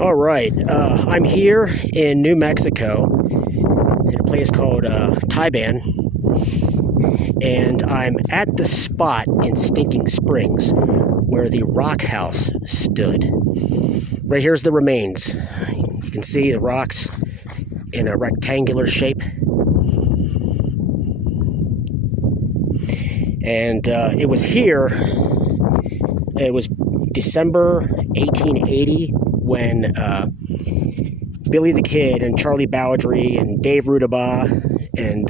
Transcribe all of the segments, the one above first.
All right, I'm here in New Mexico in a place called Taiban, and I'm at the spot in Stinking Springs where the rock house stood. Right here's the remains. You can see the rocks in a rectangular shape. And it was here, it was December 1880 when Billy the Kid and Charlie Bowdry and Dave Rudabaugh and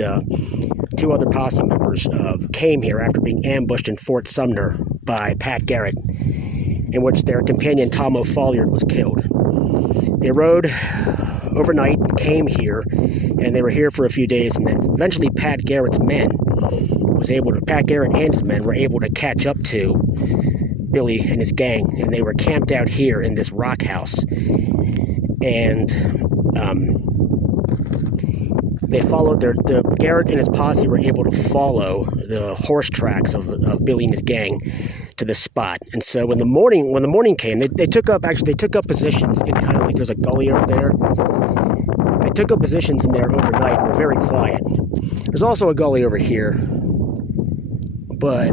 two other posse members came here after being ambushed in Fort Sumner by Pat Garrett, in which their companion Tom O'Folliard was killed. They rode overnight, came here, and they were here for a few days, and then eventually Pat Garrett and his men were able to catch up to Billy and his gang, and they were camped out here in this rock house. And they followed Garrett and his posse were able to follow the horse tracks of Billy and his gang to the spot. And so when the morning came, they took up positions in kind of like, there's a gully over there. They took up positions in there overnight and were very quiet. There's also a gully over here, but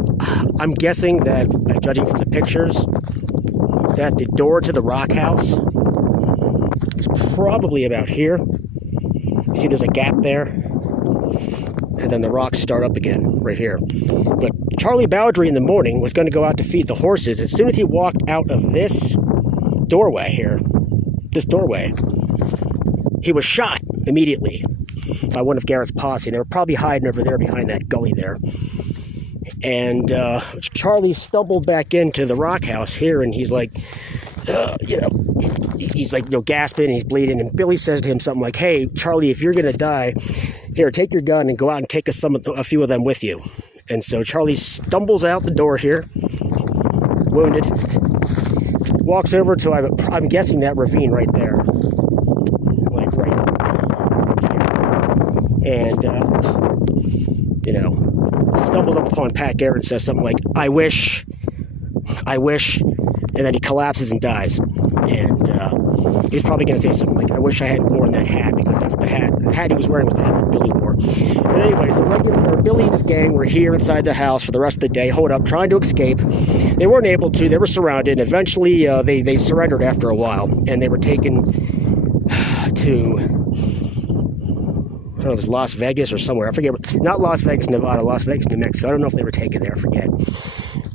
I'm guessing that, judging from the pictures, that the door to the rock house is probably about here. You see there's a gap there, and then the rocks start up again right here. But Charlie Bowdry in the morning was going to go out to feed the horses. As soon as he walked out of this doorway here, he was shot immediately by one of Garrett's posse. And they were probably hiding over there behind that gully there. And Charlie stumbled back into the rock house here, and he's like, he's like, gasping, and he's bleeding. And Billy says to him something like, "Hey, Charlie, if you're gonna die, here, take your gun and go out and take a few of them with you." And so Charlie stumbles out the door here, wounded, walks over to, I'm guessing, that ravine right there, like right here, and stumbles up upon Pat Garrett and says something like, I wish, and then he collapses and dies. And he's probably going to say something like, I wish I hadn't worn that hat, because that's the hat he was wearing was the hat that Billy wore. But anyways, Billy and his gang were here inside the house for the rest of the day, holed up, trying to escape. They weren't able to. They were surrounded. Eventually, they surrendered after a while, and they were taken to, I don't know if it was Las Vegas or somewhere. I forget. Not Las Vegas, Nevada. Las Vegas, New Mexico. I don't know if they were taken there. I forget.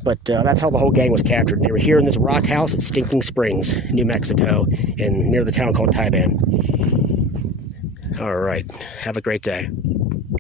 But that's how the whole gang was captured. They were here in this rock house at Stinking Springs, New Mexico, and near the town called Taiban. All right. Have a great day.